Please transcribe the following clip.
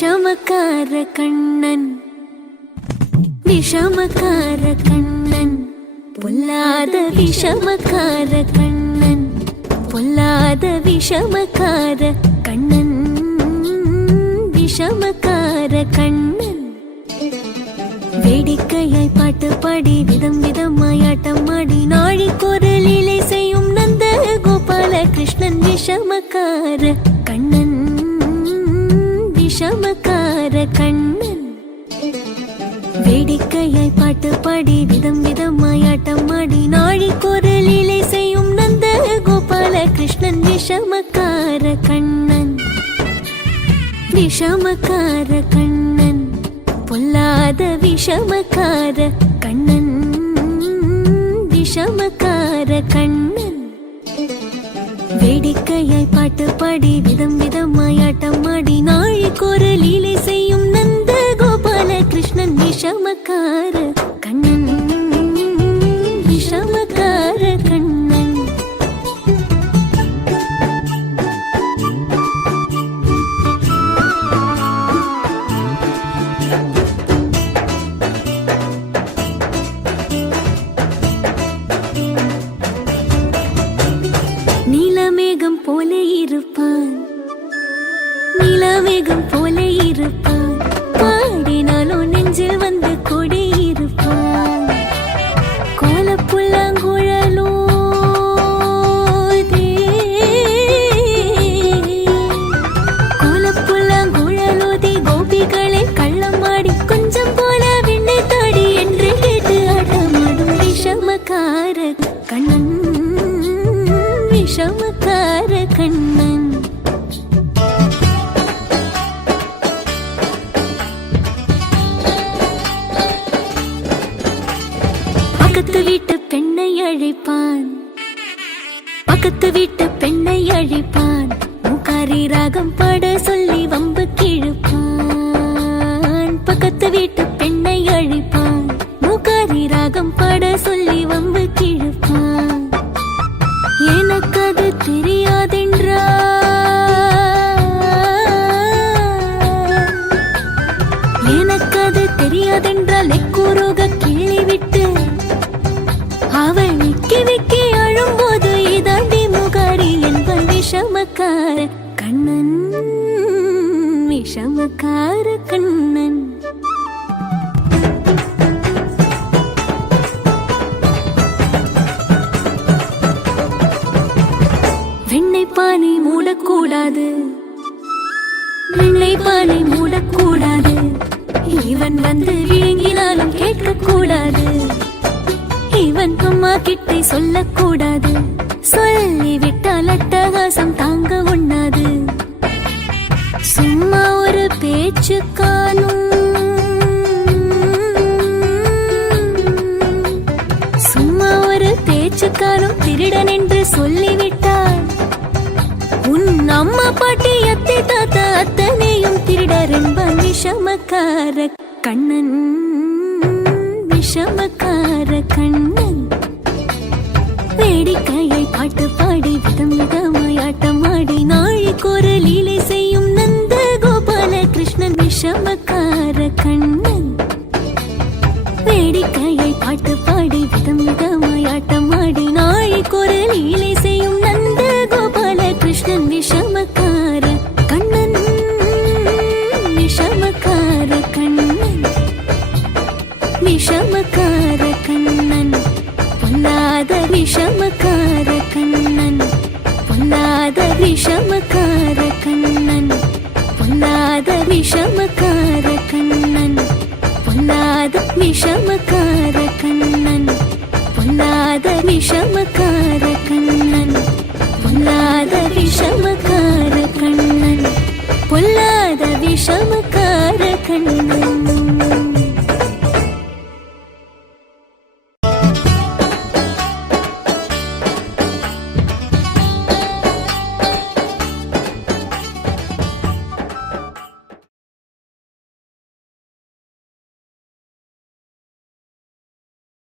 விஷமக்கார கண்ணன் விஷமக்கார கண்ணன் பொல்லாத விஷமக்கார கண்ணன் பொல்லாத விஷமக்கார கண்ணன் விஷமக்கார கண்ணன் வேடிக்கையாய் பாட்டு பாடி விதம் விதமாய் ஆட்டமாடி நாழிக்கொரு லீலை செய்யும் நந்த கோபால கிருஷ்ணன் விஷமக்கார கண்ணன் விஷமக்கார கண்ணன் வேடிக்கையாய் பாட்டு பாடி விதம் விதமாய் ஆட்டமாடி நாழிக்கொரு லீலை செய்யும் நந்த கோபால கிருஷ்ணன் விஷமக்கார கண்ணன் விஷமக்கார கண்ணன் பொல்லாத விஷமக்கார கண்ணன் விஷமக்கார கண்ணன் வேடிக்கையாய் பாட்டு பாடி விதம் விதமாய் ஆட்டமாடி நாழிக்கொரு லீலை செய்யும் நந்த கோபால கிருஷ்ணன் விஷமக்கார கண்ணன் விஷமக்கார கண்ணன் நீலமேகம் போல இருப்பான் நீலமேகம் போல இருப்பான் பாடினாலும் நெஞ்சில் வந்து கொடி இருப்பான் கோலப்புல்லாங்குழலோ கோலப்புல்லாங்குழலோதி கோபிகளை கள்ளமாடி கொஞ்சம் போல விண்ணை தாடி என்று கேட்டு ஆட்டமாடும் விஷமக்கார கண்ணன் விஷமக்கார கண்ணன் பக்கத்து வீட்டு பெண்ணை அழைப்பான் பக்கத்து வீட்டு பெண்ணை அழைப்பான் மூக்காரி ராகம் பாட சொல்லி வம்பு கிழப்பான் பக்கத்து வீட்டு பெண்ணை அழைப்பான் மூக்காரி ராகம் பாட சொல்லி வம்பு கிழப்பான் எனக்கு அது தெரியாதென்றா எனக்கு அது தெரியாதென்றால் எக்கூறுக கிள்ளிவிட்டு அவள் விக்கி விக்கி அழும்போது இதாண்டி முகாரி என்பன் விஷமக்கார கண்ணன் விஷமக்கார கண்ணன் பானை மூடக்கூடாது வெள்ளை பானை மூடக்கூடாது இவன் வந்து விழுங்கினாலும் கேட்கக்கூடாது இவன் அம்மா கிட்டை சொல்லக்கூடாது சொல்லிவிட்டால் அட்டகாசம் தாங்க உண்ணாது சும்மா ஒரு பேச்சு காணும் சும்மா ஒரு பேச்சு காணும் திருடன் என்று சொல்லிவிட்டால் உன் அம்மா பாட்டி அத்தை தாத்தா அத்தனையும் திருடர் என்பன் விஷமக்கார கண்ணன் விஷமக்கார கண்ணன் வேடிக்கையை பாட்டு பாடி விதம் விதமாய் ஆட்டமாடி நாழிக்கொரு லீலை செய்யும் நந்த கோபால கிருஷ்ணன் விஷமக்கார கண்ணன் வேடிக்கையை பாட்டு பாடி விதம் விதமாய் ஆட்டமாடி நாழிக்கொரு லீலை செய்யும் நந்த கோபால கிருஷ்ணன் விஷமக்கார கண்ணன் விஷமக்கார கண்ணன் விஷமக்கார கண்ணன் பொல்லாத விஷமக்கார கண்ணன் பொல்லாத விஷமக்கார கண்ணன் பொல்லாத விஷமக்கார கண்ணன் பொல்லாத விஷமக்கார கண்ணன் பொல்லாத விஷமக்கார கண்ணன் பொல்லாத விஷமக்கார கண்ணன் பொல்லாத விஷமக்கார கண்ணன்